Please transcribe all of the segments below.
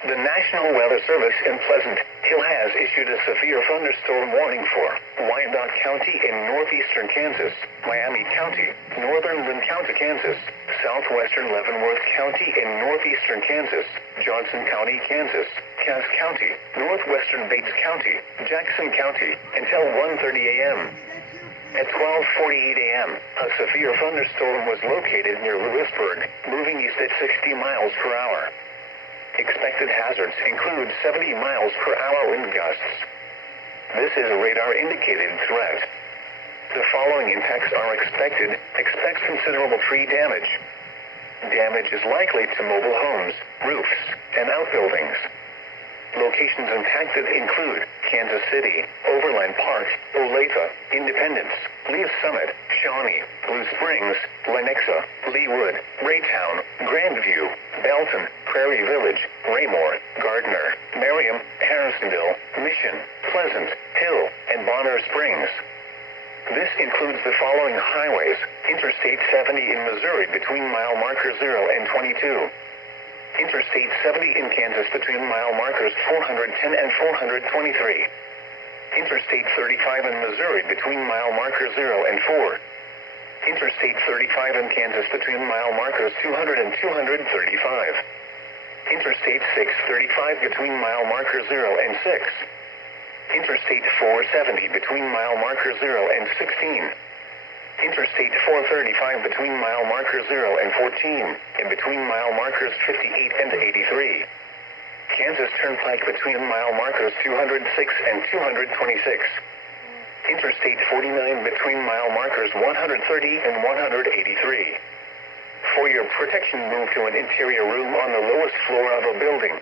The National Weather Service in Pleasant Hill has issued a severe thunderstorm warning for Wyandotte County in northeastern Kansas, Miami County, northern Linn County, Kansas, southwestern Leavenworth County in northeastern Kansas, Johnson County, Kansas, Cass County, northwestern Bates County, Jackson County, until 1:30 a.m. At 12:48 a.m., a severe thunderstorm was located near Lewisburg, moving east at 60 miles per hour. Expected hazards include 70 miles per hour wind gusts. This is a radar-indicated threat. The following impacts are expected. Expect considerable tree damage. Damage is likely to mobile homes, roofs, and outbuildings. Locations impacted include Kansas City, Overland Park, Olathe, Independence, Lee's Summit, Shawnee, Blue Springs, Lenexa, Leewood, Raytown, Grandview, Belton, Prairie Village, Raymore, Gardner, Merriam, Harrisonville, Mission, Pleasant Hill, and Bonner Springs. This includes the following highways: Interstate 70 in Missouri between mile marker 0 and 22. Interstate 70 in Kansas between mile markers 410 and 423. Interstate 35 in Missouri between mile markers 0 and 4. Interstate 35 in Kansas between mile markers 200 and 235. Interstate 635 between mile markers 0 and 6. Interstate 470 between mile markers 0 and 16. Interstate 435 between mile markers 0 and 14, and between mile markers 58 and 83. Kansas Turnpike between mile markers 206 and 226. Interstate 49 between mile markers 130 and 183. For your protection, move to an interior room on the lowest floor of a building.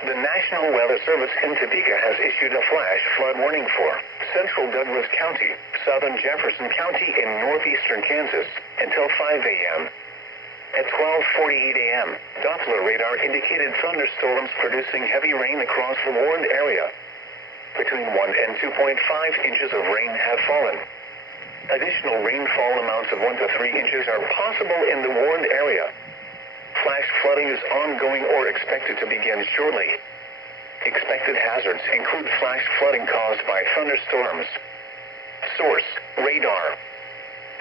The National Weather Service in Topeka has issued a flash flood warning for central Douglas County, southern Jefferson County, in northeastern Kansas until 5 a.m. At 12:48 a.m., Doppler radar indicated thunderstorms producing heavy rain across the warned area. Between 1 and 2.5 inches of rain have fallen. Additional rainfall amounts of 1 to 3 inches are possible in the warned area. Flash flooding is ongoing or expected to begin shortly. Expected hazards include flash flooding caused by thunderstorms. Source: radar.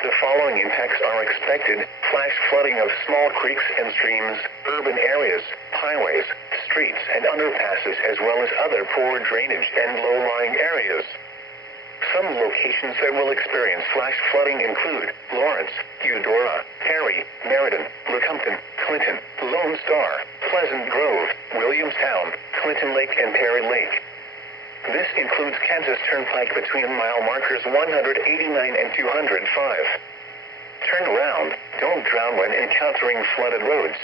The following impacts are expected: flash flooding of small creeks and streams, urban areas, highways, streets, and underpasses, as well as other poor drainage and low-lying areas. Some locations that will experience flash flooding include Lawrence, Eudora, Perry, Meriden, Lecompton, Clinton, Lone Star, Pleasant Grove, Williamstown, Clinton Lake, and Perry Lake. This includes Kansas Turnpike between mile markers 189 and 205. Turn around. Don't drown when encountering flooded roads.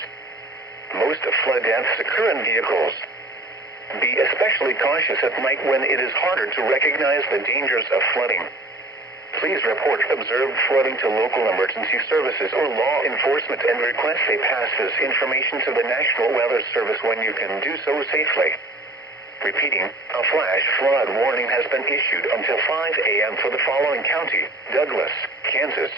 Most flood deaths occur in vehicles. Be especially cautious at night when it is harder to recognize the dangers of flooding. Please report observed flooding to local emergency services or law enforcement and request they pass this information to the National Weather Service when you can do so safely. Repeating, a flash flood warning has been issued until 5 a.m. for the following county: Douglas, Kansas,